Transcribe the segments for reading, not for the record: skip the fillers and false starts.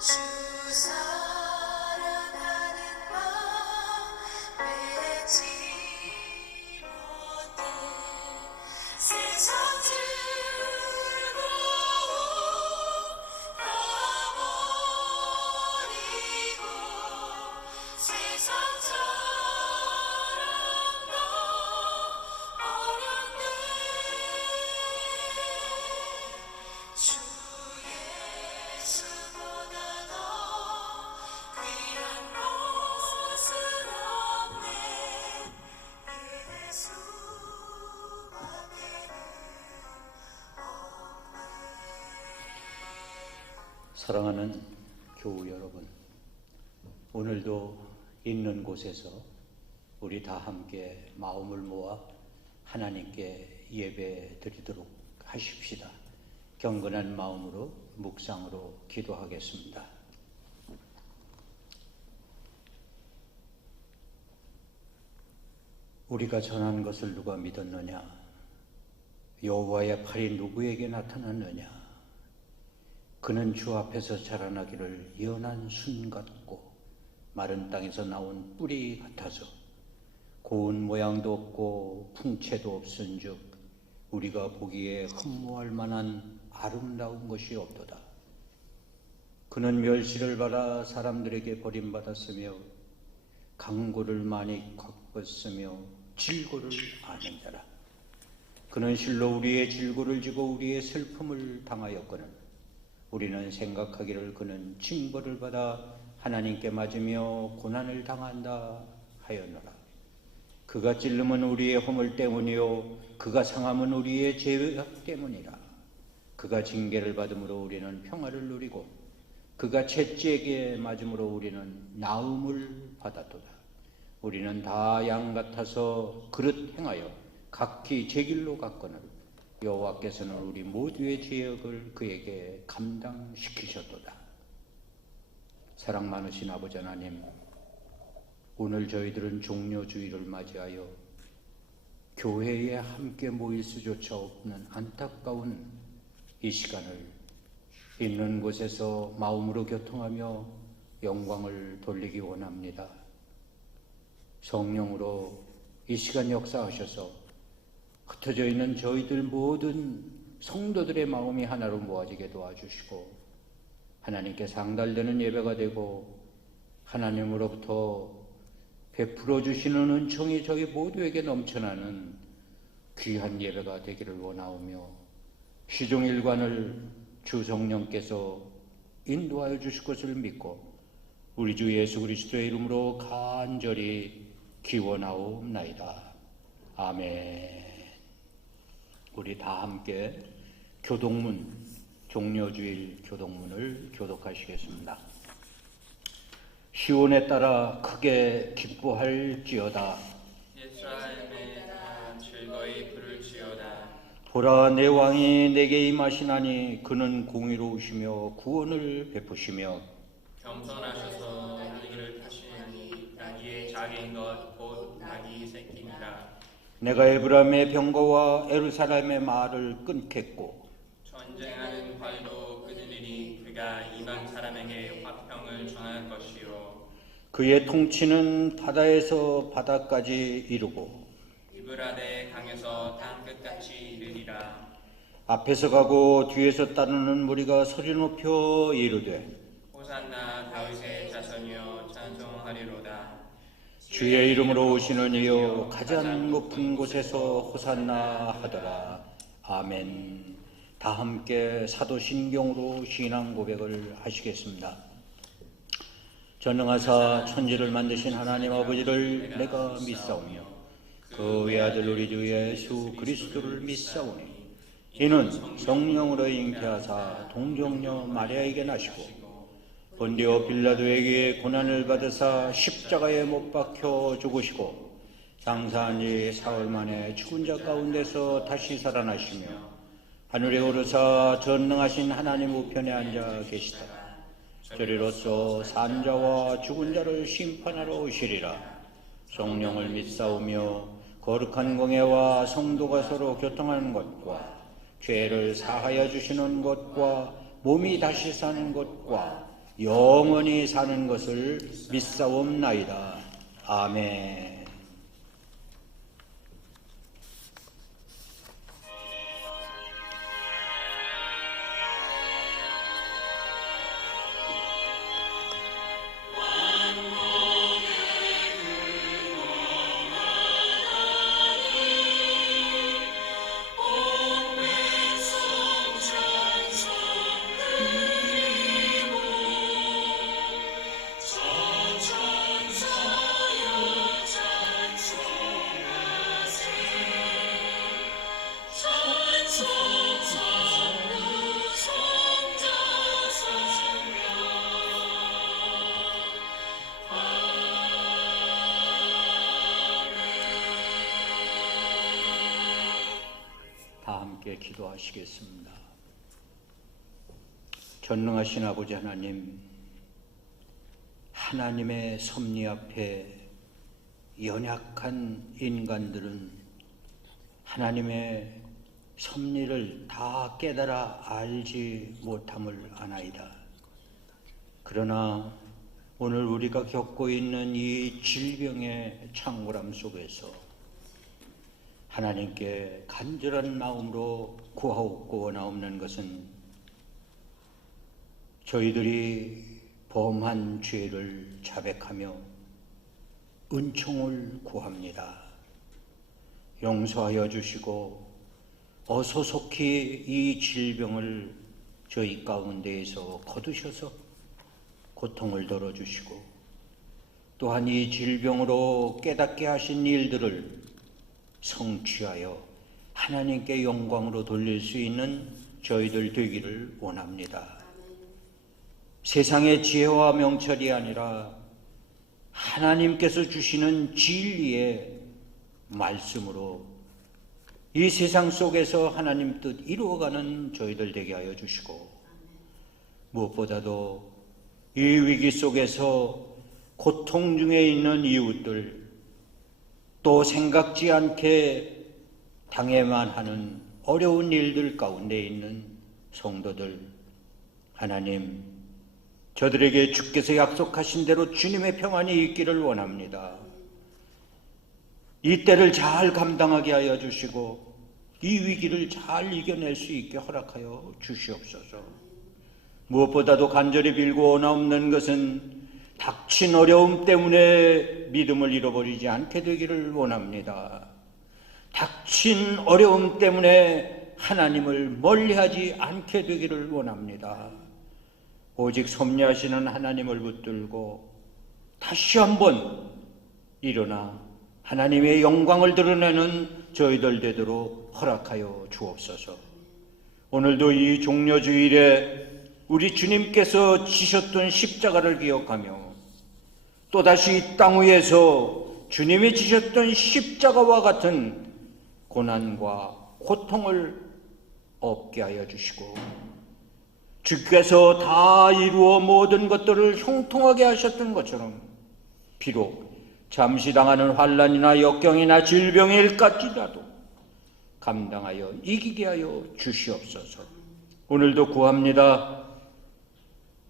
주 사랑하는 마음 맺지 못해 세상 즐거움 다 버리고 세상 사랑과 어렵네 주 예수보다 더 귀한 것은 없네 예수밖에는 사랑하는 교우 여러분, 오늘도 있는 곳에서 우리 다 함께 마음을 모아 하나님께 예배 드리도록 하십시다. 경건한 마음으로 묵상으로 기도하겠습니다. 우리가 전한 것을 누가 믿었느냐? 여호와의 팔이 누구에게 나타났느냐? 그는 주 앞에서 자라나기를 연한 순 같고 마른 땅에서 나온 뿌리 같아서 고운 모양도 없고 풍채도 없은즉 우리가 보기에 흠모할 만한 아름다운 것이 없도다. 그는 멸시를 받아 사람들에게 버림받았으며 강고를 많이 겪었으며 질고를 아는 자라. 그는 실로 우리의 질고를 지고 우리의 슬픔을 당하였거늘 우리는 생각하기를 그는 징벌을 받아 하나님께 맞으며 고난을 당한다 하였노라. 그가 찔름은 우리의 허물 때문이요 그가 상함은 우리의 죄악 때문이라. 그가 징계를 받음으로 우리는 평화를 누리고 그가 채찍에 맞음으로 우리는 나음을 받았도다. 우리는 다 양 같아서 그릇 행하여 각기 제 길로 갔거늘 여호와께서는 우리 모두의 죄악을 그에게 감당시키셨도다. 사랑 많으신 아버지 하나님, 오늘 저희들은 종료주의를 맞이하여 교회에 함께 모일 수조차 없는 안타까운 이 시간을 있는 곳에서 마음으로 교통하며 영광을 돌리기 원합니다. 성령으로 이 시간 역사하셔서 흩어져 있는 저희들 모든 성도들의 마음이 하나로 모아지게 도와주시고 하나님께 상달되는 예배가 되고 하나님으로부터 베풀어 주시는 은총이 저희 모두에게 넘쳐나는 귀한 예배가 되기를 원하오며 시종일관을 주 성령께서 인도하여 주실 것을 믿고 우리 주 예수 그리스도의 이름으로 간절히 기원하옵나이다. 아멘. 우리 다 함께 교독문, 종려주일 교독문을 교독하시겠습니다. 시온에 따라 크게 기뻐할지어다. 예루살렘에 따라 즐거이 부를지어다. 보라, 내 왕이 내게 임하시나니 그는 공의로우시며 구원을 베푸시며 겸손하셔서 나귀를 타시나니 나귀의 작은 것 곧 나귀 새끼니라. 내가 에브라임의 병거와 예루살렘의 말을 끊겠고 전쟁하는 활도 끊으리니 그가 이방 사람에게 화평을 전할 것이요 그의 통치는 바다에서 바다까지 이루고 이브라데 강에서 땅 끝까지 이르리라. 앞에서 가고 뒤에서 따르는 무리가 소리 높여 이르되 호산나 다윗의 자손이여 찬송하리로다. 주의 이름으로 오시는 이여 가장 높은 곳에서 호산나 하더라. 아멘. 다 함께 사도신경으로 신앙 고백을 하시겠습니다. 전능하사 천지를 만드신 하나님 아버지를 내가 믿사오며 그 외아들 우리 주 예수 그리스도를 믿사오니 이는 성령으로 잉태하사 동정녀 마리아에게 나시고 본디오 빌라도에게 고난을 받으사 십자가에 못 박혀 죽으시고 장사한 지 사흘 만에 죽은 자 가운데서 다시 살아나시며 하늘에 오르사 전능하신 하나님 우편에 앉아 계시다. 저리로서 산자와 죽은 자를 심판하러 오시리라. 성령을 믿사오며 거룩한 공예와 성도가 서로 교통하는 것과 죄를 사하여 주시는 것과 몸이 다시 사는 것과 영원히 사는 것을 믿사옵나이다. 아멘. 다 함께 기도하시겠습니다. 전능하신 아버지 하나님, 하나님의 섭리 앞에 연약한 인간들은 하나님의 섭리를 다 깨달아 알지 못함을 아나이다. 그러나 오늘 우리가 겪고 있는 이 질병의 창궐함 속에서 하나님께 간절한 마음으로 구하옵고 원하옵는 것은 저희들이 범한 죄를 자백하며 은총을 구합니다. 용서하여 주시고 어소속히 이 질병을 저희 가운데에서 거두셔서 고통을 덜어주시고 또한 이 질병으로 깨닫게 하신 일들을 성취하여 하나님께 영광으로 돌릴 수 있는 저희들 되기를 원합니다. 세상의 지혜와 명철이 아니라 하나님께서 주시는 진리의 말씀으로 이 세상 속에서 하나님 뜻 이루어가는 저희들 되게 하여 주시고, 무엇보다도 이 위기 속에서 고통 중에 있는 이웃들, 또 생각지 않게 당해만 하는 어려운 일들 가운데 있는 성도들, 하나님, 저들에게 주께서 약속하신 대로 주님의 평안이 있기를 원합니다. 이 때를 잘 감당하게 하여 주시고 이 위기를 잘 이겨낼 수 있게 허락하여 주시옵소서. 무엇보다도 간절히 빌고 원하옵는 것은 닥친 어려움 때문에 믿음을 잃어버리지 않게 되기를 원합니다. 닥친 어려움 때문에 하나님을 멀리하지 않게 되기를 원합니다. 오직 섭리하시는 하나님을 붙들고 다시 한번 일어나 하나님의 영광을 드러내는 저희들 되도록 허락하여 주옵소서. 오늘도 이 종려주일에 우리 주님께서 지셨던 십자가를 기억하며 또다시 이 땅 위에서 주님이 지셨던 십자가와 같은 고난과 고통을 없게 하여 주시고, 주께서 다 이루어 모든 것들을 형통하게 하셨던 것처럼 비록 잠시 당하는 환난이나 역경이나 질병일까지라도 감당하여 이기게 하여 주시옵소서. 오늘도 구합니다.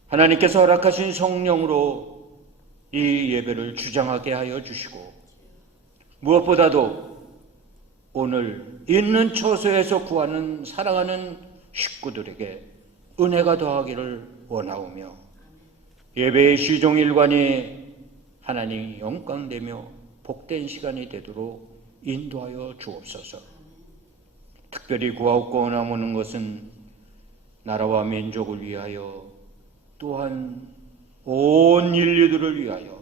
하나님께서 허락하신 성령으로 이 예배를 주장하게 하여 주시고, 무엇보다도 오늘 있는 처소에서 구하는 사랑하는 식구들에게 은혜가 더하기를 원하오며, 예배의 시종일관이 하나님 영광되며 복된 시간이 되도록 인도하여 주옵소서. 특별히 구하옵고 원하오는 것은 나라와 민족을 위하여, 또한 온 인류들을 위하여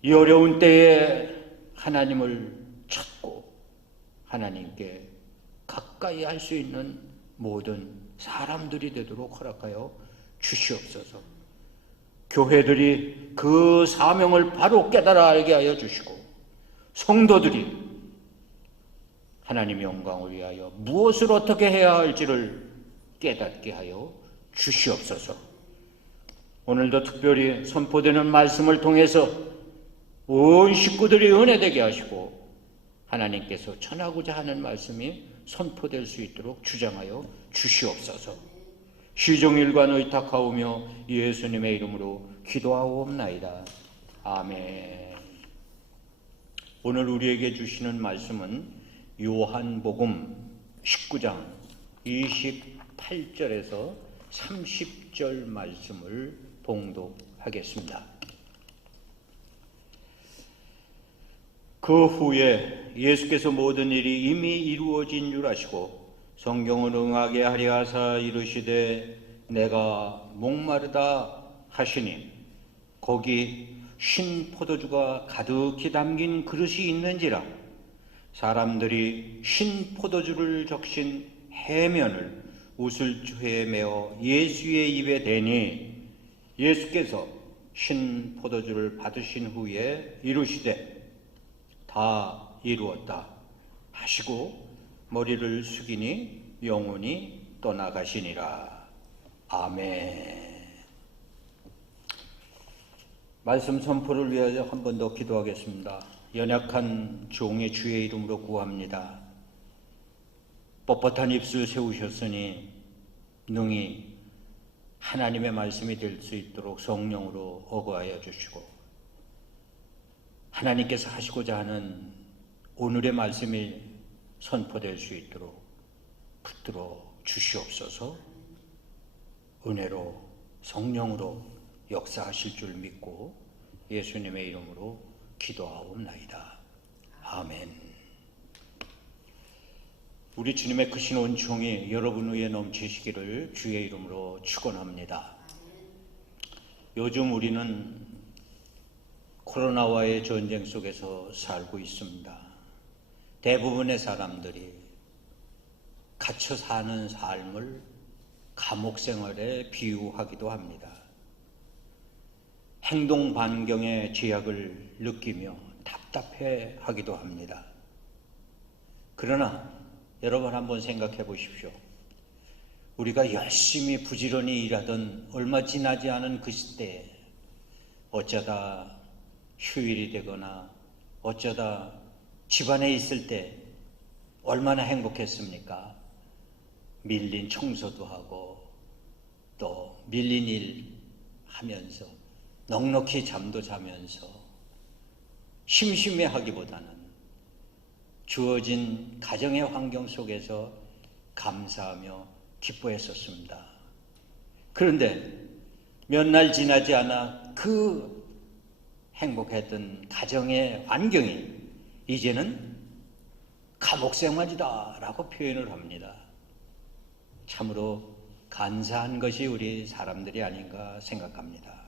이 어려운 때에 하나님을 찾고 하나님께 가까이 할 수 있는 모든 사람들이 되도록 허락하여 주시옵소서. 교회들이 그 사명을 바로 깨달아 알게 하여 주시고, 성도들이 하나님의 영광을 위하여 무엇을 어떻게 해야 할지를 깨닫게 하여 주시옵소서. 오늘도 특별히 선포되는 말씀을 통해서 온 식구들이 은혜되게 하시고 하나님께서 전하고자 하는 말씀이 선포될 수 있도록 주장하여 주시옵소서. 시종일관 의탁하오며 예수님의 이름으로 기도하옵나이다. 아멘. 오늘 우리에게 주시는 말씀은 요한복음 19장 28절에서 30절 말씀을 봉독하겠습니다. 그 후에 예수께서 모든 일이 이미 이루어진 줄 아시고 성경을 응하게 하려 하사 이르시되 내가 목마르다 하시니 거기 신 포도주가 가득히 담긴 그릇이 있는지라 사람들이 신 포도주를 적신 해면을 우슬초에 메어 예수의 입에 대니 예수께서 신 포도주를 받으신 후에 이르시되 다 이루었다 하시고 머리를 숙이니 영혼이 떠나가시니라. 아멘. 말씀 선포를 위하여 한 번 더 기도하겠습니다. 연약한 종의 주의 이름으로 구합니다. 뻣뻣한 입술 세우셨으니 능히 하나님의 말씀이 될 수 있도록 성령으로 어거하여 주시고 하나님께서 하시고자 하는 오늘의 말씀이 선포될 수 있도록 붙들어 주시옵소서. 은혜로 성령으로 역사하실 줄 믿고 예수님의 이름으로 기도하옵나이다. 아멘. 우리 주님의 크신 은총이 여러분 위에 넘치시기를 주의 이름으로 축원합니다. 요즘 우리는 코로나와의 전쟁 속에서 살고 있습니다. 대부분의 사람들이 갇혀 사는 삶을 감옥 생활에 비유하기도 합니다. 행동 반경의 제약을 느끼며 답답해 하기도 합니다. 그러나 여러분 한번 생각해 보십시오. 우리가 열심히 부지런히 일하던 얼마 지나지 않은 그 시대에 어쩌다 휴일이 되거나 어쩌다 집안에 있을 때 얼마나 행복했습니까? 밀린 청소도 하고 또 밀린 일 하면서 넉넉히 잠도 자면서 심심해하기보다는 주어진 가정의 환경 속에서 감사하며 기뻐했었습니다. 그런데 몇 날 지나지 않아 그 행복했던 가정의 환경이 이제는 감옥 생활이다 라고 표현을 합니다. 참으로 간사한 것이 우리 사람들이 아닌가 생각합니다.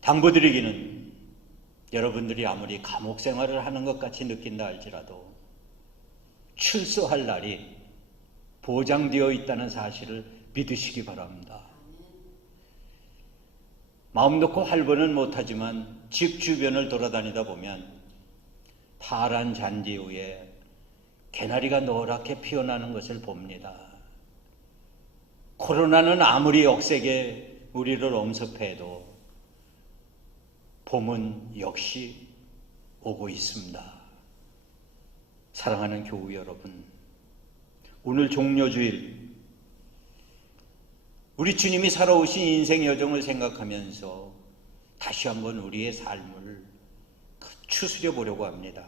당부드리기는 여러분들이 아무리 감옥 생활을 하는 것 같이 느낀다 할지라도 출소할 날이 보장되어 있다는 사실을 믿으시기 바랍니다. 마음 놓고 활보는 못하지만 집 주변을 돌아다니다 보면 파란 잔디 위에 개나리가 노랗게 피어나는 것을 봅니다. 코로나는 아무리 억세게 우리를 엄습해도 봄은 역시 오고 있습니다. 사랑하는 교우 여러분, 오늘 종려주일 우리 주님이 살아오신 인생 여정을 생각하면서 다시 한번 우리의 삶을 추스려 보려고 합니다.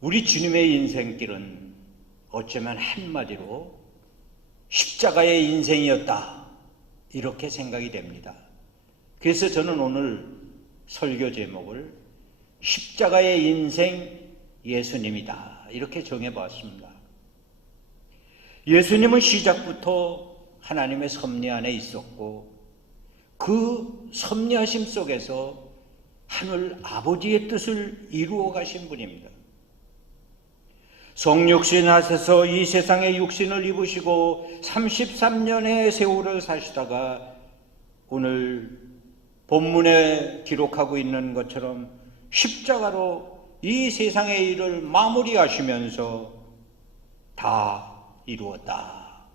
우리 주님의 인생길은 어쩌면 한마디로 십자가의 인생이었다 이렇게 생각이 됩니다. 그래서 저는 오늘 설교 제목을 십자가의 인생 예수님이다 이렇게 정해봤습니다. 예수님은 시작부터 하나님의 섭리 안에 있었고 그 섭리하심 속에서 하늘 아버지의 뜻을 이루어 가신 분입니다. 성육신 하셔서 이 세상에 육신을 입으시고 33년의 세월을 사시다가 오늘 본문에 기록하고 있는 것처럼 십자가로 이 세상의 일을 마무리하시면서 다 이루었다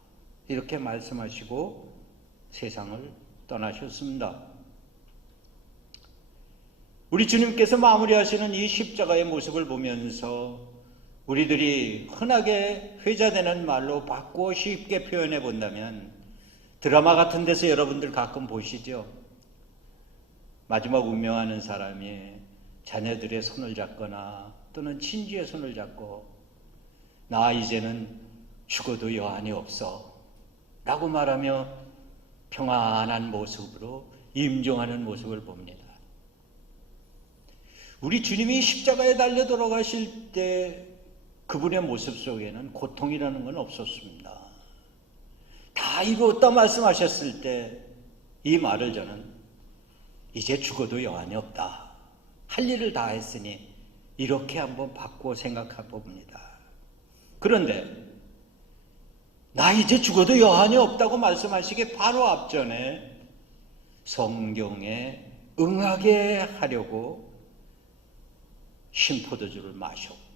이렇게 말씀하시고 세상을 떠나셨습니다. 우리 주님께서 마무리하시는 이 십자가의 모습을 보면서 우리들이 흔하게 회자되는 말로 바꾸어 쉽게 표현해 본다면, 드라마 같은 데서 여러분들 가끔 보시죠? 마지막 운명하는 사람이 자녀들의 손을 잡거나 또는 친지의 손을 잡고 나 이제는 죽어도 여한이 없어 라고 말하며 평안한 모습으로 임종하는 모습을 봅니다. 우리 주님이 십자가에 달려 돌아가실 때 그분의 모습 속에는 고통이라는 건 없었습니다. 다 이루었다 말씀하셨을 때 이 말을 저는 이제 죽어도 여한이 없다, 할 일을 다 했으니 이렇게 한번 바꾸어 생각해 봅니다. 그런데 나 이제 죽어도 여한이 없다고 말씀하시기 바로 앞전에 성경에 응하게 하려고 신포도주를 마셨고,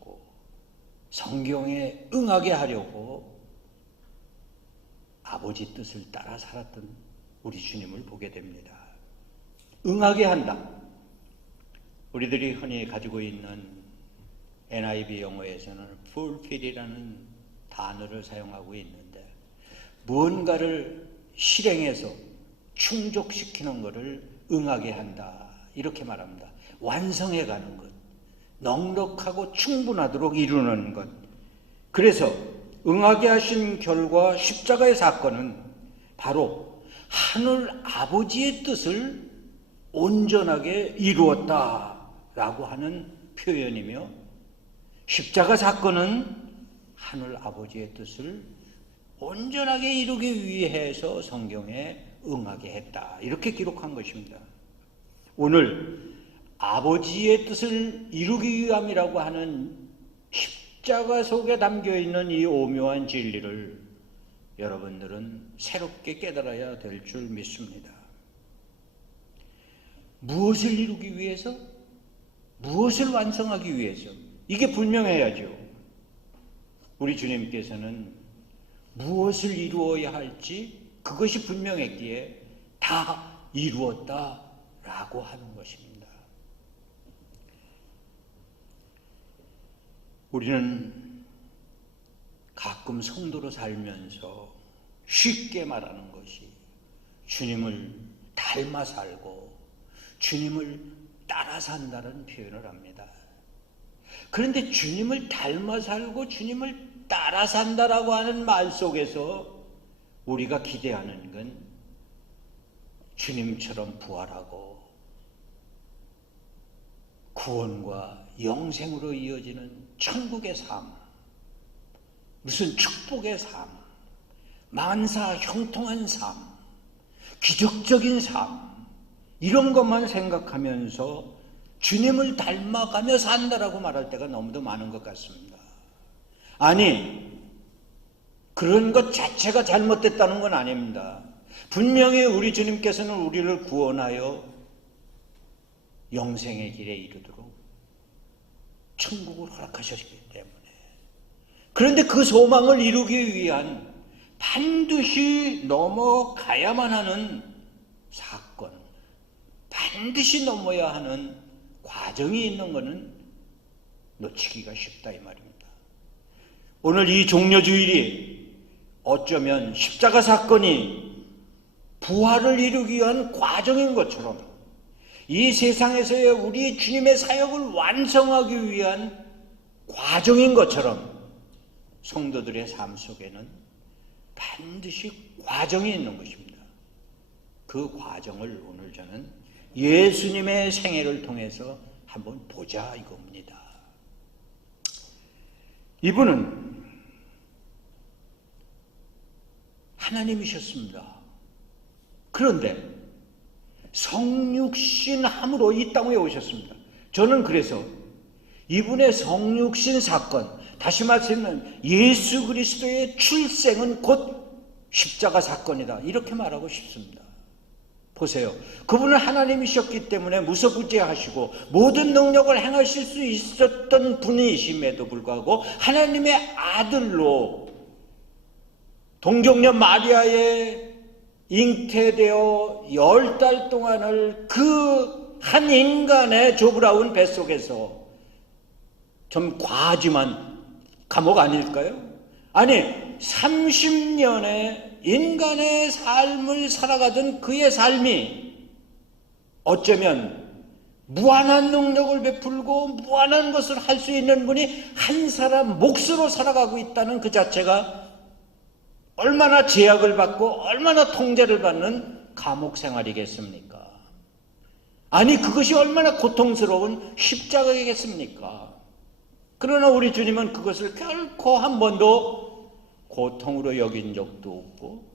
성경에 응하게 하려고 아버지 뜻을 따라 살았던 우리 주님을 보게 됩니다. 응하게 한다. 우리들이 흔히 가지고 있는 NIV 영어에서는 fulfill이라는 단어를 사용하고 있는데, 무언가를 실행해서 충족시키는 것을 응하게 한다, 이렇게 말합니다. 완성해 가는 것, 넉넉하고 충분하도록 이루는 것. 그래서 응하게 하신 결과 십자가의 사건은 바로 하늘 아버지의 뜻을 온전하게 이루었다라고 하는 표현이며, 십자가 사건은 하늘 아버지의 뜻을 온전하게 이루기 위해서 성경에 응하게 했다, 이렇게 기록한 것입니다. 오늘 아버지의 뜻을 이루기 위함이라고 하는 십자가 속에 담겨있는 이 오묘한 진리를 여러분들은 새롭게 깨달아야 될 줄 믿습니다. 무엇을 이루기 위해서? 무엇을 완성하기 위해서? 이게 분명해야죠. 우리 주님께서는 무엇을 이루어야 할지 그것이 분명했기에 다 이루었다라고 하는 것입니다. 우리는 가끔 성도로 살면서 쉽게 말하는 것이 주님을 닮아 살고 주님을 따라 산다는 표현을 합니다. 그런데 주님을 닮아 살고 주님을 따라 산다라고 하는 말 속에서 우리가 기대하는 건 주님처럼 부활하고 구원과 영생으로 이어지는 천국의 삶, 무슨 축복의 삶, 만사 형통한 삶, 기적적인 삶, 이런 것만 생각하면서 주님을 닮아가며 산다라고 말할 때가 너무도 많은 것 같습니다. 아니, 그런 것 자체가 잘못됐다는 건 아닙니다. 분명히 우리 주님께서는 우리를 구원하여 영생의 길에 이르도록 천국을 허락하셨기 때문에, 그런데 그 소망을 이루기 위한 반드시 넘어가야만 하는 사건, 반드시 넘어야 하는 과정이 있는 것은 놓치기가 쉽다 이 말입니다. 오늘 이 종려주일이 어쩌면 십자가 사건이 부활을 이루기 위한 과정인 것처럼, 이 세상에서의 우리 주님의 사역을 완성하기 위한 과정인 것처럼 성도들의 삶 속에는 반드시 과정이 있는 것입니다. 그 과정을 오늘 저는 예수님의 생애를 통해서 한번 보자 이겁니다. 이분은 하나님이셨습니다. 그런데 성육신함으로 이 땅에 오셨습니다. 저는 그래서 이분의 성육신 사건, 다시 말하면 예수 그리스도의 출생은 곧 십자가 사건이다, 이렇게 말하고 싶습니다. 보세요. 그분은 하나님이셨기 때문에 무소부재하시고 모든 능력을 행하실 수 있었던 분이심에도 불구하고 하나님의 아들로 동정녀 마리아의 잉태되어 10달 동안을 그 한 인간의 조부라운 뱃속에서 좀 과하지만 감옥 아닐까요? 아니 30년의 인간의 삶을 살아가던 그의 삶이 어쩌면 무한한 능력을 베풀고 무한한 것을 할 수 있는 분이 한 사람 몫으로 살아가고 있다는 그 자체가 얼마나 제약을 받고 얼마나 통제를 받는 감옥 생활이겠습니까? 아니 그것이 얼마나 고통스러운 십자가이겠습니까? 그러나 우리 주님은 그것을 결코 한 번도 고통으로 여긴 적도 없고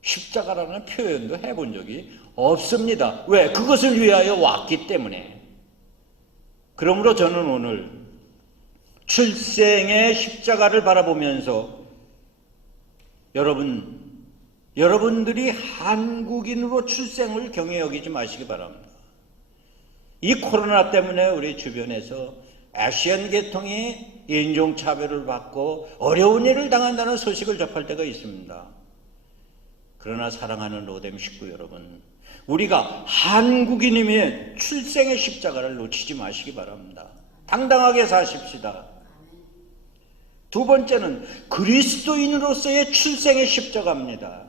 십자가라는 표현도 해본 적이 없습니다. 왜? 그것을 위하여 왔기 때문에. 그러므로 저는 오늘 출생의 십자가를 바라보면서 여러분들이 한국인으로 출생을 경히 여기지 마시기 바랍니다. 이 코로나 때문에 우리 주변에서 아시안 계통이 인종차별을 받고 어려운 일을 당한다는 소식을 접할 때가 있습니다. 그러나 사랑하는 로뎀 식구 여러분, 우리가 한국인임의 출생의 십자가를 놓치지 마시기 바랍니다. 당당하게 사십시다. 두 번째는 그리스도인으로서의 출생의 십자가입니다.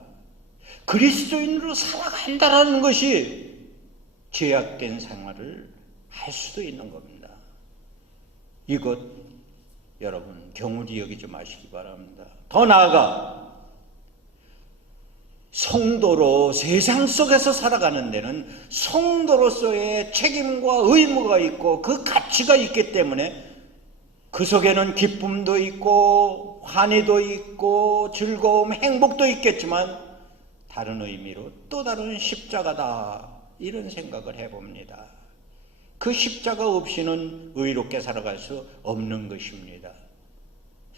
그리스도인으로 살아간다는 것이 제약된 생활을 할 수도 있는 겁니다. 이것 여러분 경홀히 여기지 마시기 바랍니다. 더 나아가 성도로 세상 속에서 살아가는 데는 성도로서의 책임과 의무가 있고 그 가치가 있기 때문에 그 속에는 기쁨도 있고 환희도 있고 즐거움, 행복도 있겠지만 다른 의미로 또 다른 십자가다 이런 생각을 해봅니다. 그 십자가 없이는 의롭게 살아갈 수 없는 것입니다.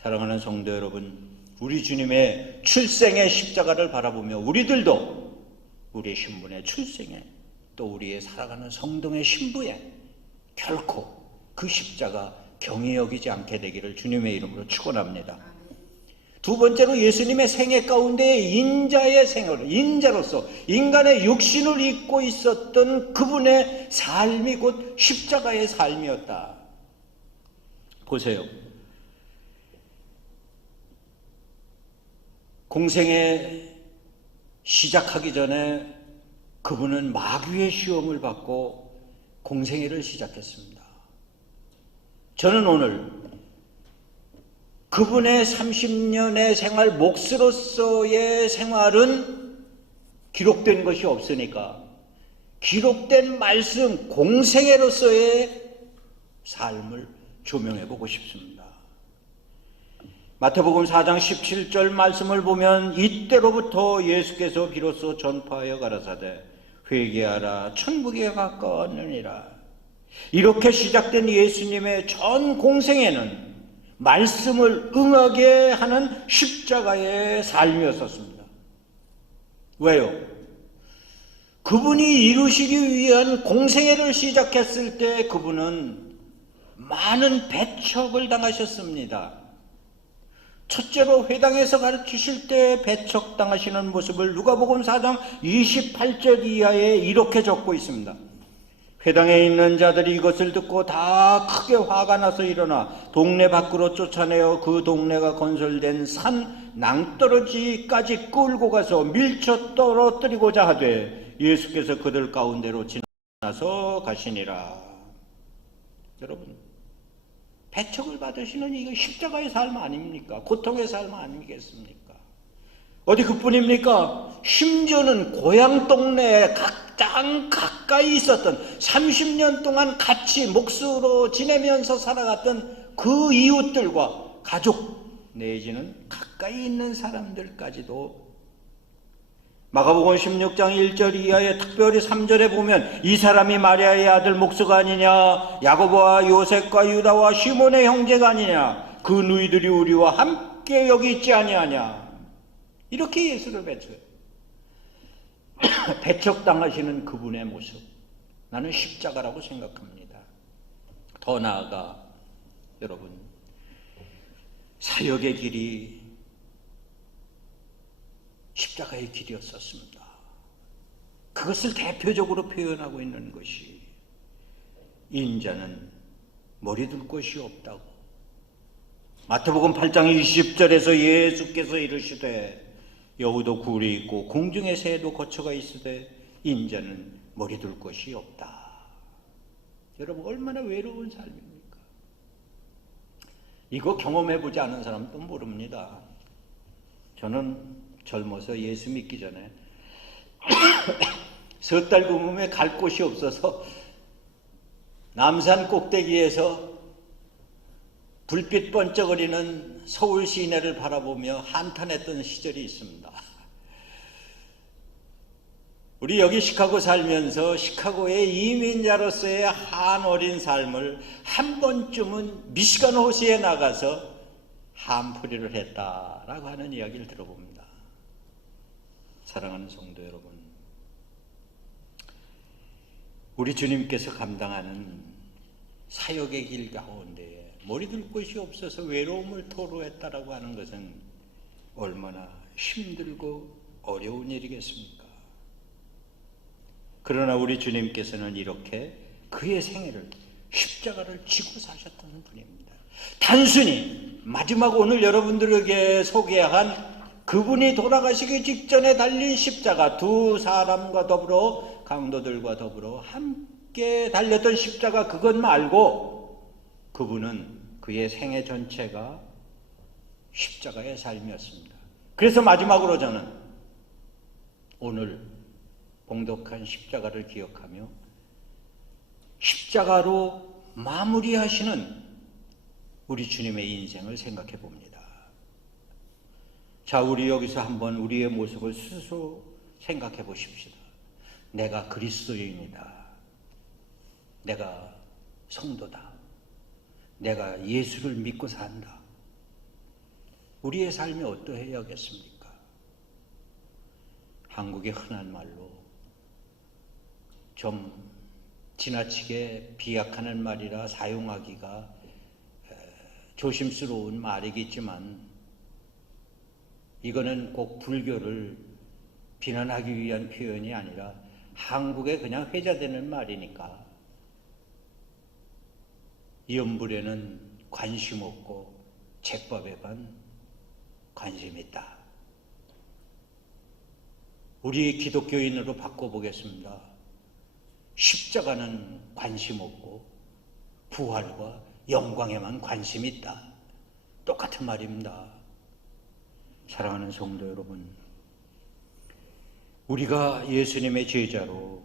사랑하는 성도 여러분, 우리 주님의 출생의 십자가를 바라보며 우리들도 우리의 신분의 출생에 또 우리의 살아가는 성동의 신부에 결코 그 십자가 경히 여기지 않게 되기를 주님의 이름으로 축원합니다. 두 번째로 예수님의 생애 가운데 인자의 생활, 인자로서 인간의 육신을 입고 있었던 그분의 삶이 곧 십자가의 삶이었다. 보세요. 공생에 시작하기 전에 그분은 마귀의 시험을 받고 공생애를 시작했습니다. 저는 오늘 그분의 30년의 생활, 몫으로서의 생활은 기록된 것이 없으니까 기록된 말씀, 공생애로서의 삶을 조명해 보고 싶습니다. 마태복음 4장 17절 말씀을 보면 이때로부터 예수께서 비로소 전파하여 가라사대 회개하라 천국에 가까웠느니라. 이렇게 시작된 예수님의 전 공생애는 말씀을 응하게 하는 십자가의 삶이었습니다. 왜요? 그분이 이루시기 위한 공생애를 시작했을 때 그분은 많은 배척을 당하셨습니다. 첫째로 회당에서 가르치실 때 배척당하시는 모습을 누가복음 4장 28절 이하에 이렇게 적고 있습니다. 회당에 있는 자들이 이것을 듣고 다 크게 화가 나서 일어나 동네 밖으로 쫓아내어 그 동네가 건설된 산 낭떠러지까지 끌고 가서 밀쳐 떨어뜨리고자 하되 예수께서 그들 가운데로 지나서 가시니라. 여러분, 배척을 받으시는 이거 십자가의 삶 아닙니까? 고통의 삶 아니겠습니까? 어디 그뿐입니까? 심지어는 고향 동네에 가장 가까이 있었던 30년 동안 같이 몫으로 지내면서 살아갔던 그 이웃들과 가족 내지는 가까이 있는 사람들까지도 마가복음 16장 1절 이하에 특별히 3절에 보면 이 사람이 마리아의 아들 목수가 아니냐, 야고보와 요셉과 유다와 시몬의 형제가 아니냐, 그 누이들이 우리와 함께 여기 있지 아니하냐. 이렇게 예수를 배척해요. 배척당하시는 그분의 모습, 나는 십자가라고 생각합니다. 더 나아가 여러분, 사역의 길이 십자가의 길이었었습니다. 그것을 대표적으로 표현하고 있는 것이 인자는 머리 둘 곳이 없다고, 마태복음 8장 20절에서 예수께서 이르시되 여우도 굴이 있고 공중의 새도 거처가 있으되 인자는 머리 둘 곳이 없다. 여러분 얼마나 외로운 삶입니까? 이거 경험해보지 않은 사람도 모릅니다. 저는 젊어서 예수 믿기 전에 석 달 굶음에 갈 곳이 없어서 남산 꼭대기에서 불빛 번쩍거리는 서울 시내를 바라보며 한탄했던 시절이 있습니다. 우리 여기 시카고 살면서 시카고의 이민자로서의 한 어린 삶을 한 번쯤은 미시간 호수에 나가서 한풀이를 했다라고 하는 이야기를 들어봅니다. 사랑하는 성도 여러분, 우리 주님께서 감당하는 사역의 길 가운데 머리 둘 곳이 없어서 외로움을 토로했다라고 하는 것은 얼마나 힘들고 어려운 일이겠습니까? 그러나 우리 주님께서는 이렇게 그의 생애를 십자가를 지고 사셨던 분입니다. 단순히 마지막 오늘 여러분들에게 소개한 그분이 돌아가시기 직전에 달린 십자가, 두 사람과 더불어 강도들과 더불어 함께 달렸던 십자가, 그것 말고 그분은 그의 생애 전체가 십자가의 삶이었습니다. 그래서 마지막으로 저는 오늘 봉독한 십자가를 기억하며 십자가로 마무리하시는 우리 주님의 인생을 생각해 봅니다. 자, 우리 여기서 한번 우리의 모습을 스스로 생각해 보십시다. 내가 그리스도인이다. 내가 성도다. 내가 예수를 믿고 산다. 우리의 삶이 어떠해야겠습니까? 한국의 흔한 말로 좀 지나치게 비약하는 말이라 사용하기가 조심스러운 말이겠지만 이거는 꼭 불교를 비난하기 위한 표현이 아니라 한국에 그냥 회자되는 말이니까 이연불에는 관심 없고 제법에만 관심 있다. 우리 기독교인으로 바꿔보겠습니다. 십자가는 관심 없고 부활과 영광에만 관심이 있다. 똑같은 말입니다. 사랑하는 성도 여러분, 우리가 예수님의 제자로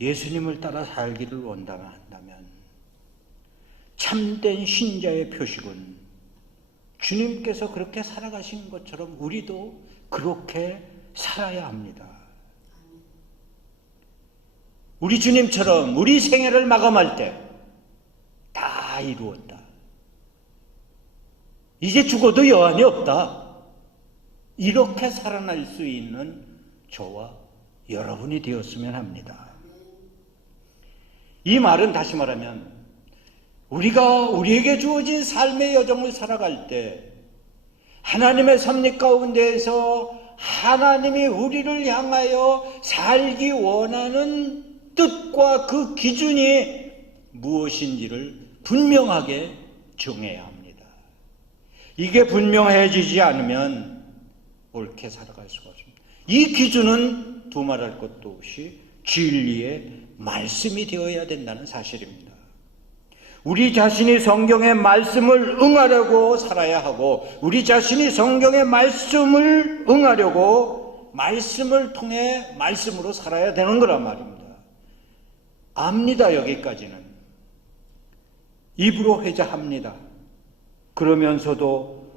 예수님을 따라 살기를 원한다면 참된 신자의 표식은 주님께서 그렇게 살아가신 것처럼 우리도 그렇게 살아야 합니다. 우리 주님처럼 우리 생애를 마감할 때 다 이루었다. 이제 죽어도 여한이 없다. 이렇게 살아날 수 있는 저와 여러분이 되었으면 합니다. 이 말은 다시 말하면 우리가 우리에게 주어진 삶의 여정을 살아갈 때 하나님의 섭리 가운데에서 하나님이 우리를 향하여 살기 원하는 뜻과 그 기준이 무엇인지를 분명하게 정해야 합니다. 이게 분명해지지 않으면 옳게 살아갈 수가 없습니다. 이 기준은 두말할 것도 없이 진리의 말씀이 되어야 된다는 사실입니다. 우리 자신이 성경의 말씀을 응하려고 살아야 하고 우리 자신이 성경의 말씀을 응하려고 말씀을 통해 말씀으로 살아야 되는 거란 말입니다. 압니다. 여기까지는. 입으로 회자합니다. 그러면서도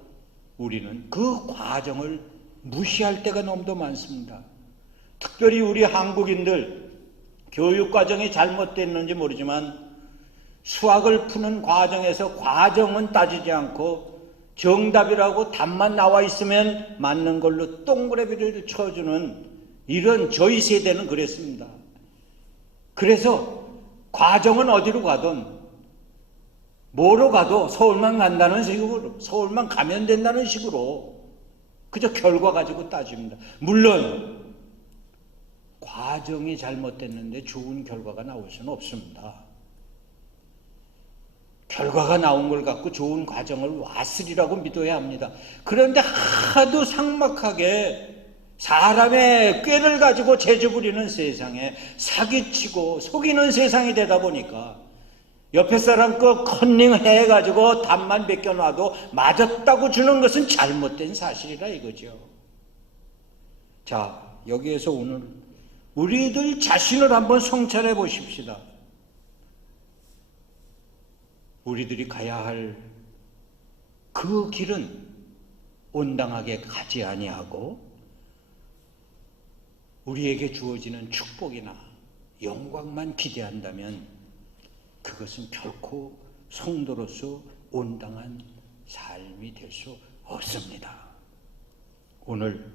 우리는 그 과정을 무시할 때가 너무도 많습니다. 특별히 우리 한국인들 교육 과정이 잘못됐는지 모르지만 수학을 푸는 과정에서 과정은 따지지 않고 정답이라고 답만 나와 있으면 맞는 걸로 동그라미를 쳐주는 이런 저희 세대는 그랬습니다. 그래서 과정은 어디로 가든 뭐로 가도 서울만 간다는 식으로 서울만 가면 된다는 식으로 그저 결과 가지고 따집니다. 물론 과정이 잘못됐는데 좋은 결과가 나올 수는 없습니다. 결과가 나온 걸 갖고 좋은 과정을 왔으리라고 믿어야 합니다. 그런데 하도 삭막하게 사람의 꾀를 가지고 재주부리는 세상에 사기치고 속이는 세상이 되다 보니까 옆에 사람 거 컨닝해가지고 답만 베껴놔도 맞았다고 주는 것은 잘못된 사실이라 이거죠. 자, 여기에서 오늘 우리들 자신을 한번 성찰해 보십시다. 우리들이 가야 할 그 길은 온당하게 가지 아니하고 우리에게 주어지는 축복이나 영광만 기대한다면 그것은 결코 성도로서 온당한 삶이 될 수 없습니다. 오늘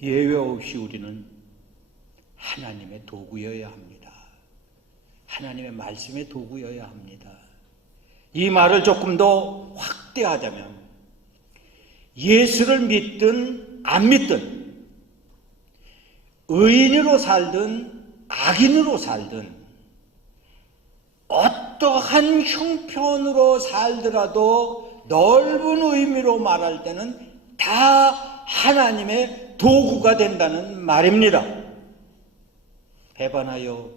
예외 없이 우리는 하나님의 도구여야 합니다. 하나님의 말씀의 도구여야 합니다. 이 말을 조금 더 확대하자면 예수를 믿든 안 믿든 의인으로 살든 악인으로 살든 어떠한 형편으로 살더라도 넓은 의미로 말할 때는 다 하나님의 도구가 된다는 말입니다. 배반하여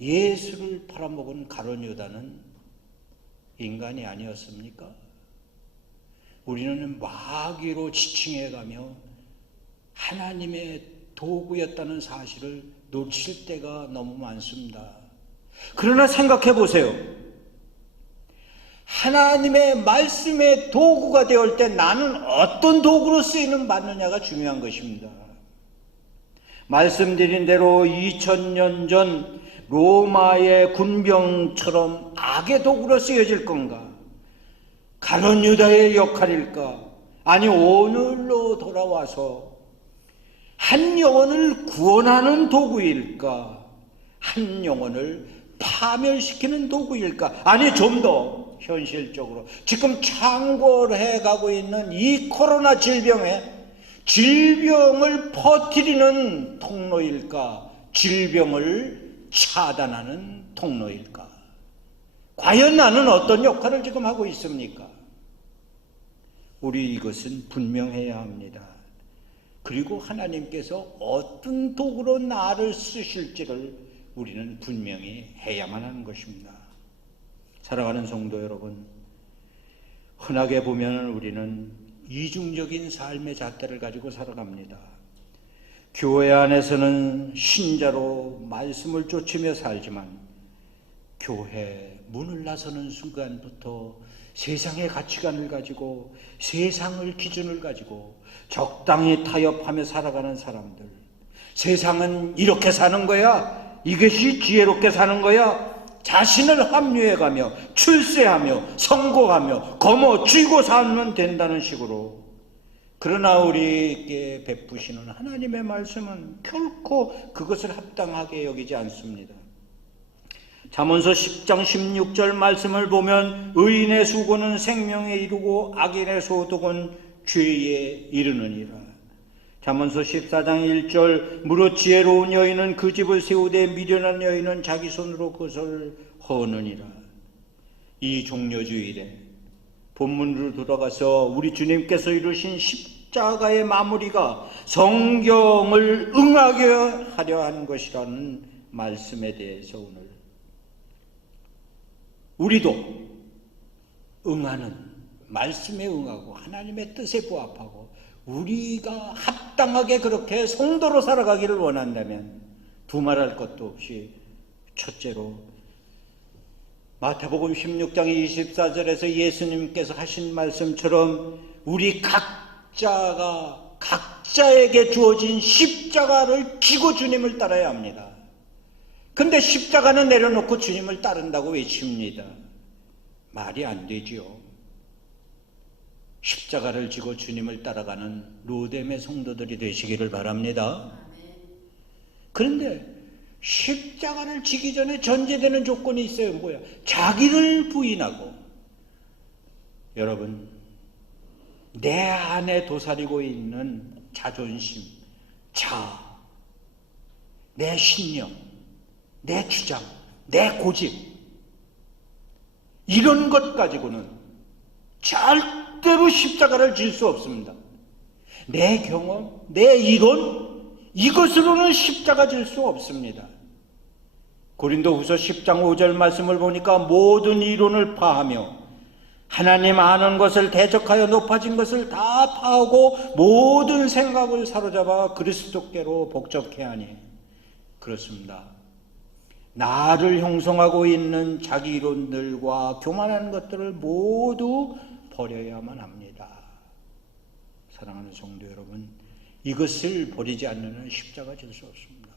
예수를 팔아먹은 가룟 유다는 인간이 아니었습니까? 우리는 마귀로 지칭해가며 하나님의 도구였다는 사실을 놓칠 때가 너무 많습니다. 그러나 생각해 보세요. 하나님의 말씀의 도구가 되올 때 나는 어떤 도구로 쓰이는 받느냐가 중요한 것입니다. 말씀드린 대로 2000년 전 로마의 군병처럼 악의 도구로 쓰여질 건가? 가룟 유다의 역할일까? 아니 오늘로 돌아와서 한 영혼을 구원하는 도구일까? 한 영혼을 파멸시키는 도구일까? 아니 좀 더 현실적으로 지금 창궐해 가고 있는 이 코로나 질병을 퍼뜨리는 통로일까? 질병을 차단하는 통로일까? 과연 나는 어떤 역할을 지금 하고 있습니까? 우리 이것은 분명해야 합니다. 그리고 하나님께서 어떤 도구로 나를 쓰실지를 우리는 분명히 해야만 하는 것입니다. 사랑하는 성도 여러분, 흔하게 보면 우리는 이중적인 삶의 잣대를 가지고 살아갑니다. 교회 안에서는 신자로 말씀을 쫓으며 살지만 교회 문을 나서는 순간부터 세상의 가치관을 가지고 세상을 기준을 가지고 적당히 타협하며 살아가는 사람들, 세상은 이렇게 사는 거야, 이것이 지혜롭게 사는 거야, 자신을 합리해가며 출세하며 성공하며 거머쥐고 살면 된다는 식으로. 그러나 우리에게 베푸시는 하나님의 말씀은 결코 그것을 합당하게 여기지 않습니다. 잠언서 10장 16절 말씀을 보면 의인의 수고는 생명에 이르고 악인의 소득은 죄에 이르느니라. 잠언서 14장 1절 무릇 지혜로운 여인은 그 집을 세우되 미련한 여인은 자기 손으로 그것을 허느니라. 이 종려주일에 본문으로 돌아가서 우리 주님께서 이루신 십자가의 마무리가 성경을 응하게 하려 한 것이라는 말씀에 대해서 오늘 우리도 응하는 말씀에 응하고 하나님의 뜻에 부합하고 우리가 합당하게 그렇게 성도로 살아가기를 원한다면 두말할 것도 없이 첫째로 마태복음 16장 24절에서 예수님께서 하신 말씀처럼 우리 각자가 각자에게 주어진 십자가를 지고 주님을 따라야 합니다. 근데 십자가는 내려놓고 주님을 따른다고 외칩니다. 말이 안 되지요. 십자가를 지고 주님을 따라가는 로뎀의 성도들이 되시기를 바랍니다. 그런데 십자가를 지기 전에 전제되는 조건이 있어요. 뭐야? 자기를 부인하고. 여러분, 내 안에 도사리고 있는 자존심, 자아, 내 신념, 내 주장, 내 고집, 이런 것 가지고는 절대로 십자가를 질 수 없습니다. 내 경험, 내 이론, 이것으로는 십자가 질 수 없습니다. 고린도후서 10장 5절 말씀을 보니까 모든 이론을 파하며 하나님 아는 것을 대적하여 높아진 것을 다 파하고 모든 생각을 사로잡아 그리스도께로 복적해 하니. 그렇습니다. 나를 형성하고 있는 자기 이론들과 교만한 것들을 모두 버려야만 합니다. 사랑하는 성도 여러분, 이것을 버리지 않는 한 십자가 질 수 없습니다.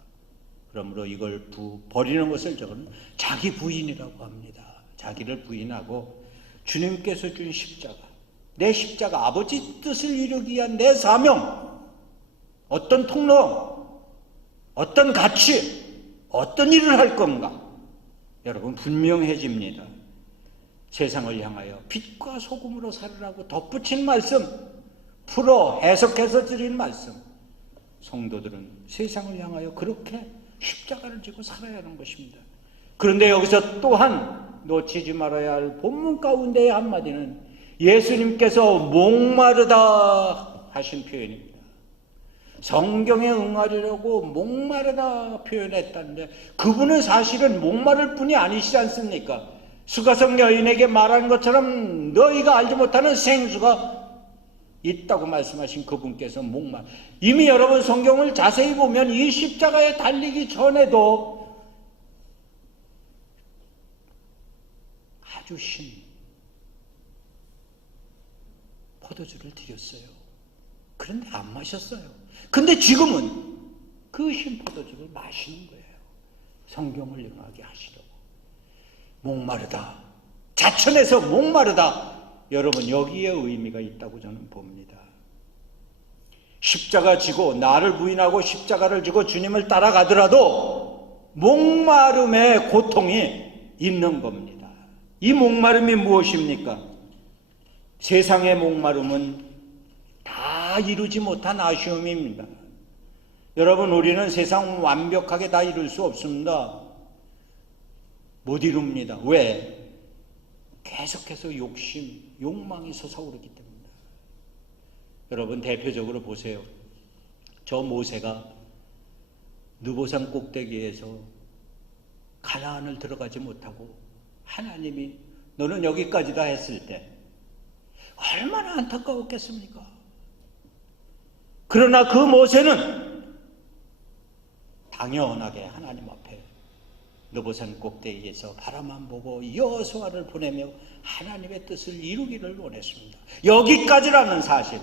그러므로 이걸 버리는 것을 저는 자기 부인이라고 합니다. 자기를 부인하고 주님께서 준 십자가, 내 십자가, 아버지 뜻을 이루기 위한 내 사명, 어떤 통로, 어떤 가치, 어떤 일을 할 건가? 여러분 분명해집니다. 세상을 향하여 빛과 소금으로 살으라고 덧붙인 말씀, 풀어 해석해서 드린 말씀, 성도들은 세상을 향하여 그렇게 십자가를 지고 살아야 하는 것입니다. 그런데 여기서 또한 놓치지 말아야 할 본문 가운데의 한마디는 예수님께서 목마르다 하신 표현입니다. 성경에 응하려고 목마르다 표현했다는데 그분은 사실은 목마를 뿐이 아니시지 않습니까? 수가성 여인에게 말한 것처럼 너희가 알지 못하는 생수가 있다고 말씀하신 그분께서 이미 여러분 성경을 자세히 보면 이 십자가에 달리기 전에도 아주 신 포도주를 드렸어요. 그런데 안 마셨어요. 근데 지금은 그 신 포도주를 마시는 거예요. 성경을 응하게 하시려고. 목마르다, 자천해서 목마르다, 여러분 여기에 의미가 있다고 저는 봅니다. 십자가 지고 나를 부인하고 십자가를 지고 주님을 따라가더라도 목마름의 고통이 있는 겁니다. 이 목마름이 무엇입니까? 세상의 목마름은 다 이루지 못한 아쉬움입니다. 여러분 우리는 세상 완벽하게 다 이룰 수 없습니다. 못 이룹니다. 왜? 계속해서 욕심, 욕망이 솟아오르기 때문입니다. 여러분 대표적으로 보세요. 저 모세가 느보산 꼭대기에서 가나안을 들어가지 못하고 하나님이 너는 여기까지다 했을 때 얼마나 안타까웠겠습니까? 그러나 그 모세는 당연하게 하나님 앞에 느보산 꼭대기에서 바라만 보고 여호수아를 보내며 하나님의 뜻을 이루기를 원했습니다. 여기까지라는 사실.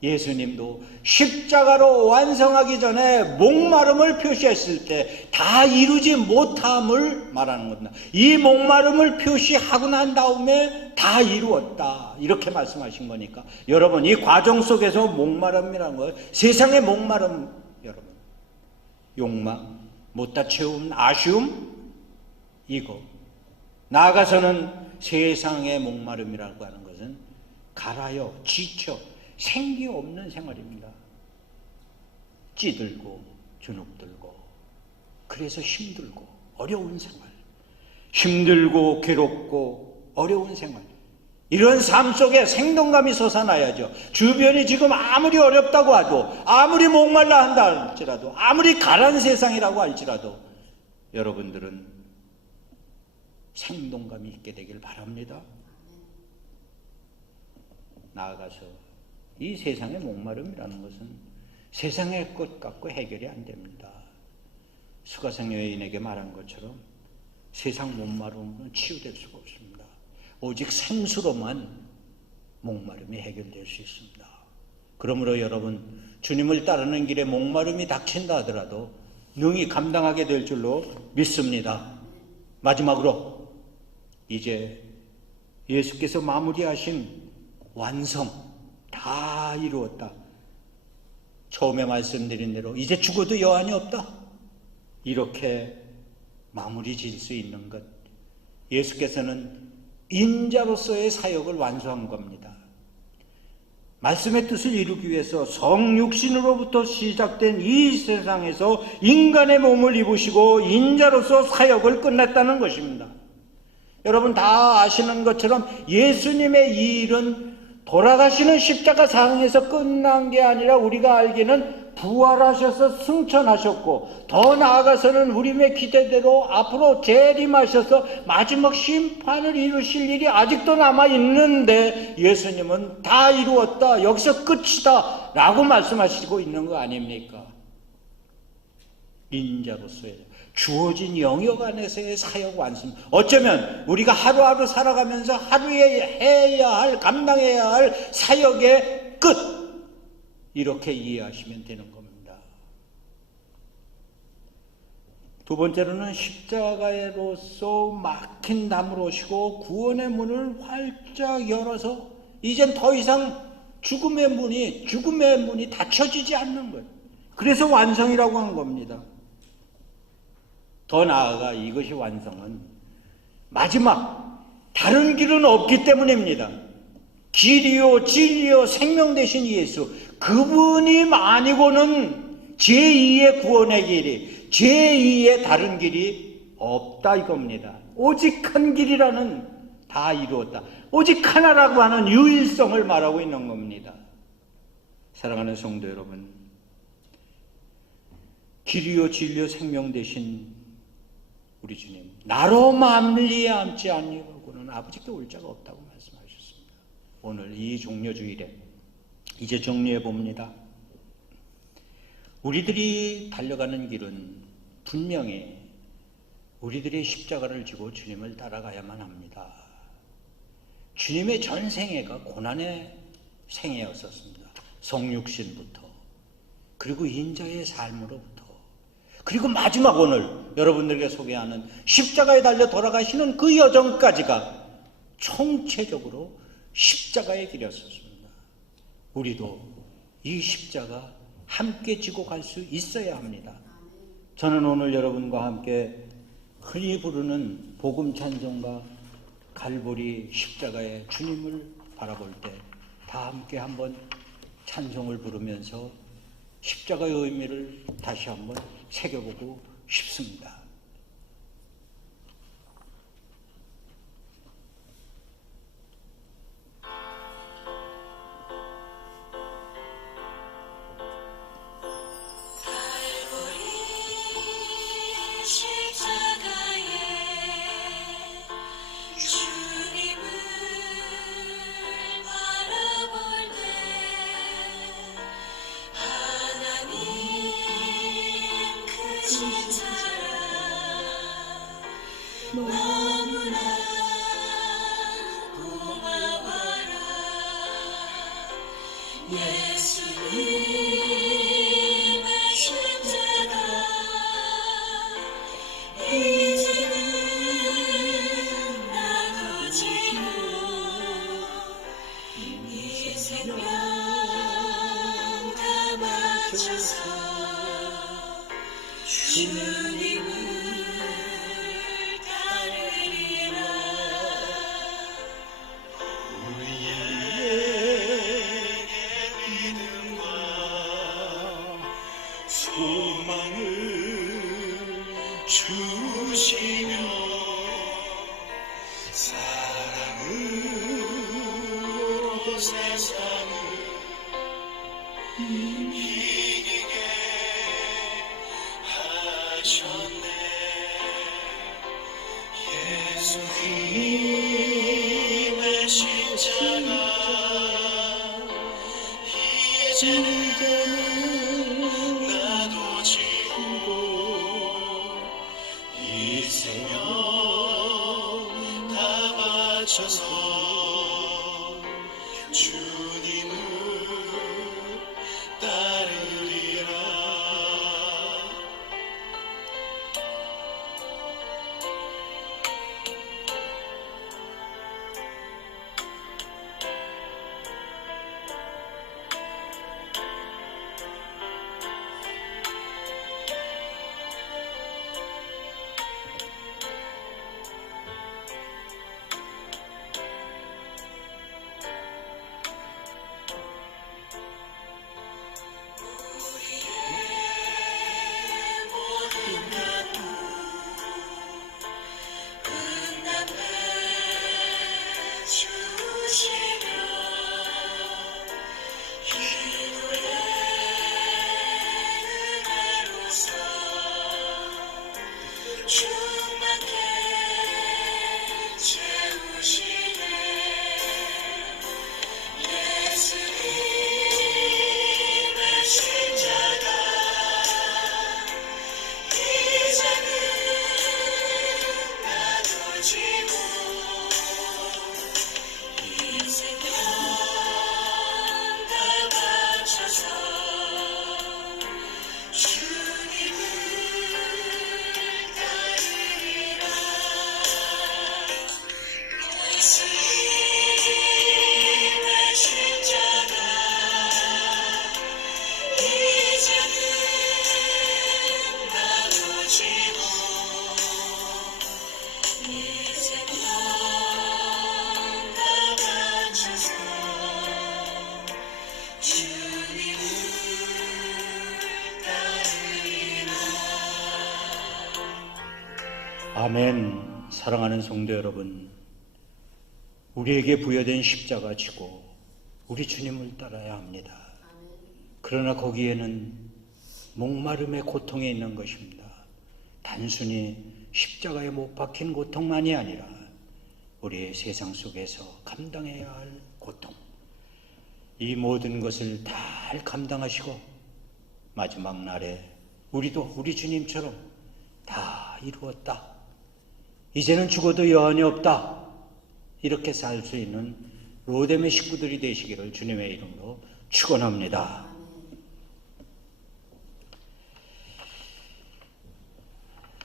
예수님도 십자가로 완성하기 전에 목마름을 표시했을 때 다 이루지 못함을 말하는 겁니다. 이 목마름을 표시하고 난 다음에 다 이루었다 이렇게 말씀하신 거니까 여러분 이 과정 속에서 목마름이라는 거예요. 세상의 목마름, 여러분 욕망, 못다 채운 아쉬움, 이거 나아가서는 세상의 목마름이라고 하는 것은 갈아요, 지쳐 생기 없는 생활입니다. 찌들고 주눅들고 그래서 힘들고 어려운 생활, 힘들고 괴롭고 어려운 생활, 이런 삶 속에 생동감이 솟아나야죠. 주변이 지금 아무리 어렵다고 하도 아무리 목말라 한다 할지라도 아무리 가란 세상이라고 할지라도 여러분들은 생동감이 있게 되길 바랍니다. 나아가서 이 세상의 목마름이라는 것은 세상의 것 갖고 해결이 안 됩니다. 수가성 여인에게 말한 것처럼 세상 목마름은 치유될 수가 없습니다. 오직 생수로만 목마름이 해결될 수 있습니다. 그러므로 여러분 주님을 따르는 길에 목마름이 닥친다 하더라도 능히 감당하게 될 줄로 믿습니다. 마지막으로 이제 예수께서 마무리하신 완성, 다 이루었다. 처음에 말씀드린 대로 이제 죽어도 여한이 없다. 이렇게 마무리 질 수 있는 것. 예수께서는 인자로서의 사역을 완수한 겁니다. 말씀의 뜻을 이루기 위해서 성육신으로부터 시작된 이 세상에서 인간의 몸을 입으시고 인자로서 사역을 끝냈다는 것입니다. 여러분 다 아시는 것처럼 예수님의 이 일은 돌아가시는 십자가 상에서 끝난 게 아니라 우리가 알기는 부활하셔서 승천하셨고 더 나아가서는 우리의 기대대로 앞으로 재림하셔서 마지막 심판을 이루실 일이 아직도 남아있는데 예수님은 다 이루었다, 여기서 끝이다 라고 말씀하시고 있는 거 아닙니까? 인자로서의 주어진 영역 안에서의 사역 완성, 어쩌면 우리가 하루하루 살아가면서 하루에 해야 할, 감당해야 할 사역의 끝, 이렇게 이해하시면 되는 겁니다. 두 번째로는 십자가로서 막힌 담을 오시고 구원의 문을 활짝 열어서 이젠 더 이상 죽음의 문이 닫혀지지 않는 거예요. 그래서 완성이라고 한 겁니다. 더 나아가 이것이 완성은 마지막 다른 길은 없기 때문입니다. 길이요 진리요 생명 되신 예수, 그분이 아니고는 제2의 구원의 길이, 제2의 다른 길이 없다 이겁니다. 오직 한 길이라는, 다 이루었다, 오직 하나라고 하는 유일성을 말하고 있는 겁니다. 사랑하는 성도 여러분, 길이요 진리요 생명 되신 우리 주님, 나로 말미암지 아니하고는 아버지께 올 자가 없다고 말씀하셨습니다. 오늘 이 종려주일에 이제 정리해 봅니다. 우리들이 달려가는 길은 분명히 우리들의 십자가를 지고 주님을 따라가야만 합니다. 주님의 전 생애가 고난의 생애였었습니다. 성육신부터, 그리고 인자의 삶으로부터, 그리고 마지막 오늘 여러분들에게 소개하는 십자가에 달려 돌아가시는 그 여정까지가 총체적으로 십자가의 길이었습니다. 우리도 이 십자가 함께 지고 갈 수 있어야 합니다. 저는 오늘 여러분과 함께 흔히 부르는 복음 찬송가 갈보리 십자가의 주님을 바라볼 때 다 함께 한번 찬송을 부르면서 십자가의 의미를 다시 한번 새겨보고 싶습니다. 십자가에 주님을 바라볼 때 하나님 크신 사랑 너무나 고마워라. 예수님의 십자가 이제는 나도 지고 이 생명 다 바쳐서 주님을 따르리라. 우리에게 믿음과 소망을 주시며 사랑으로 세상을 이기게 하셨네. 예수님의 십자가 이제는 나도 지고 이 생명 다 바쳐서 주님을 따르리라. 아멘. 사랑하는 성도 여러분, 우리에게 부여된 십자가 지고 우리 주님을 따라야 합니다. 그러나 거기에는 목마름의 고통이 있는 것입니다. 단순히 십자가에 못 박힌 고통만이 아니라 우리의 세상 속에서 감당해야 할 고통, 이 모든 것을 다 감당하시고 마지막 날에 우리도 우리 주님처럼 다 이루었다, 이제는 죽어도 여한이 없다, 이렇게 살 수 있는 로뎀의 식구들이 되시기를 주님의 이름으로 축원합니다.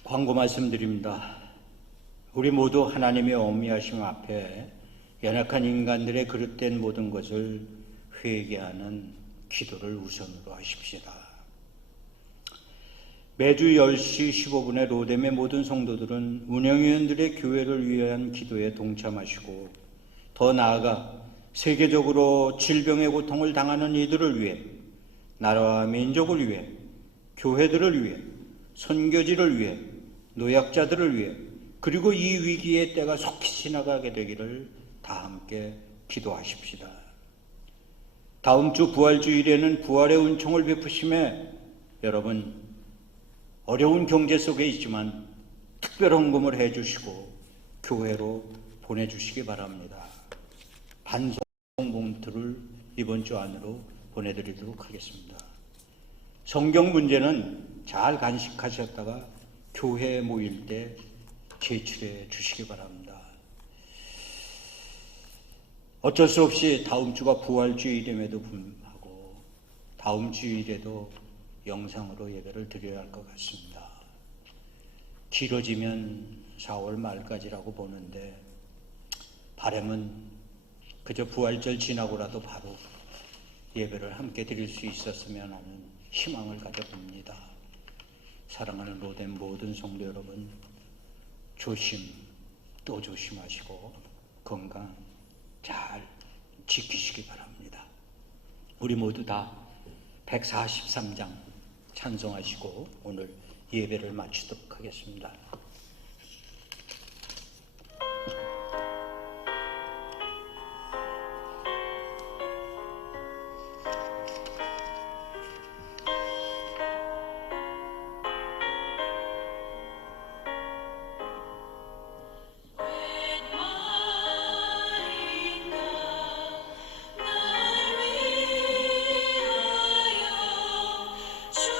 광고 말씀드립니다. 우리 모두 하나님의 어미하심 앞에 연약한 인간들의 그릇된 모든 것을 회개하는 기도를 우선으로 하십시다. 매주 10시 15분에 로뎀의 모든 성도들은 운영위원들의 교회를 위한 기도에 동참하시고, 더 나아가 세계적으로 질병의 고통을 당하는 이들을 위해, 나라와 민족을 위해, 교회들을 위해, 선교지를 위해, 노약자들을 위해, 그리고 이 위기의 때가 속히 지나가게 되기를 다 함께 기도하십시다. 다음 주 부활주일에는 부활의 은총을 베푸심에 여러분 어려운 경제 속에 있지만 특별 헌금을 해주시고 교회로 보내주시기 바랍니다. 반송 봉투를 이번 주 안으로 보내드리도록 하겠습니다. 성경 문제는 잘 간직하셨다가 교회에 모일 때 제출해 주시기 바랍니다. 어쩔 수 없이 다음 주가 부활주일임에도 불구하고 다음 주일에도 영상으로 예배를 드려야 할 것 같습니다. 길어지면 4월 말까지라고 보는데 바람은 그저 부활절 지나고라도 바로 예배를 함께 드릴 수 있었으면 하는 희망을 가져봅니다. 사랑하는 로뎀 모든 성도 여러분, 조심 또 조심하시고 건강 잘 지키시기 바랍니다. 우리 모두 다 143장 찬송하시고 오늘 예배를 마치도록 하겠습니다. 주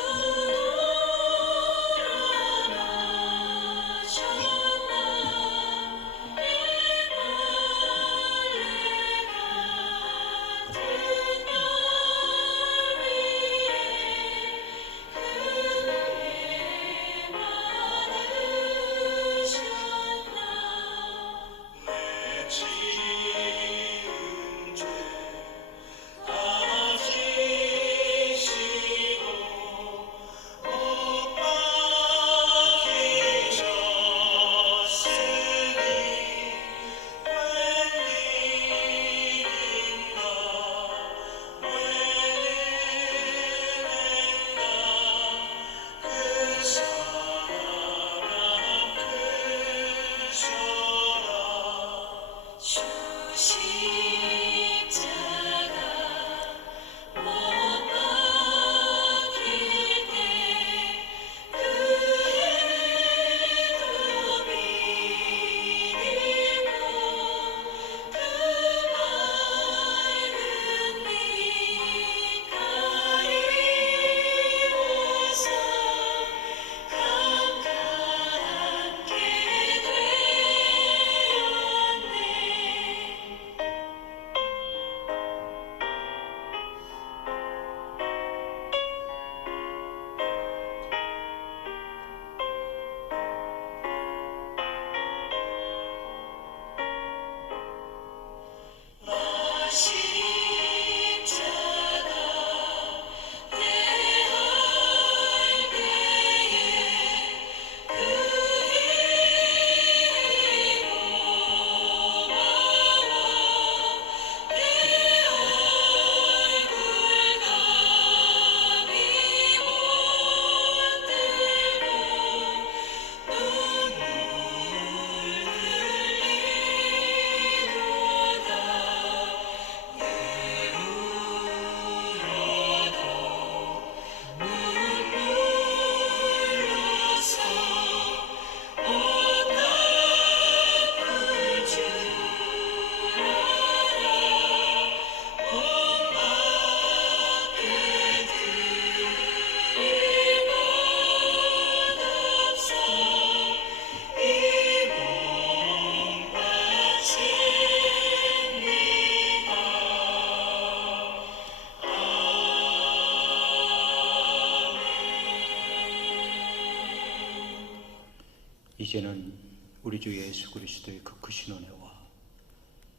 이제는 우리 주 예수 그리스도의 그 크신 은혜와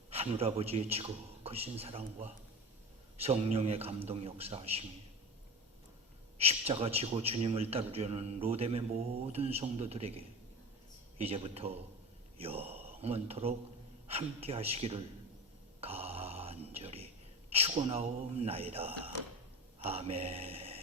하늘아버지의 지극하신 사랑과 성령의 감동 역사하심이 십자가 지고 주님을 따르려는 로뎀의 모든 성도들에게 이제부터 영원토록 함께 하시기를 간절히 축원하옵나이다. 아멘.